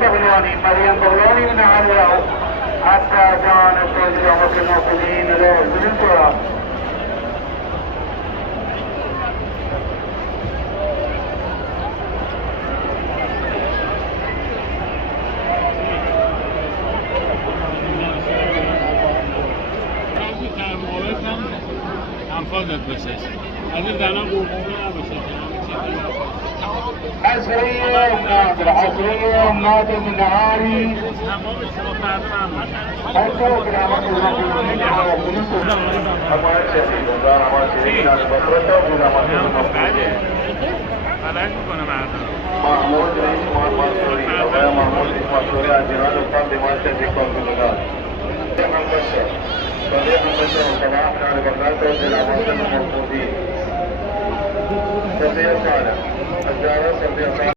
بغلواني مريم بغلواني من عليها حتى جان الفوز وقت الموصولين له بالانطلاق. خودت بشه از این زنان قربونه نباشه عصرية نادر عصرية نادر من نهاري تمام شما فرمان حتى برامج الموجودين على الجنوب فلک میکنه مردم محمود رئیس محمد سوری آقای محمود رئیس مسئولی از جناب لطفا به مایش اکبار کنگار صدیق همبشه و سلام نال بقرات و جنابات الموجودین صدیق صالح الجارة صدیق صالح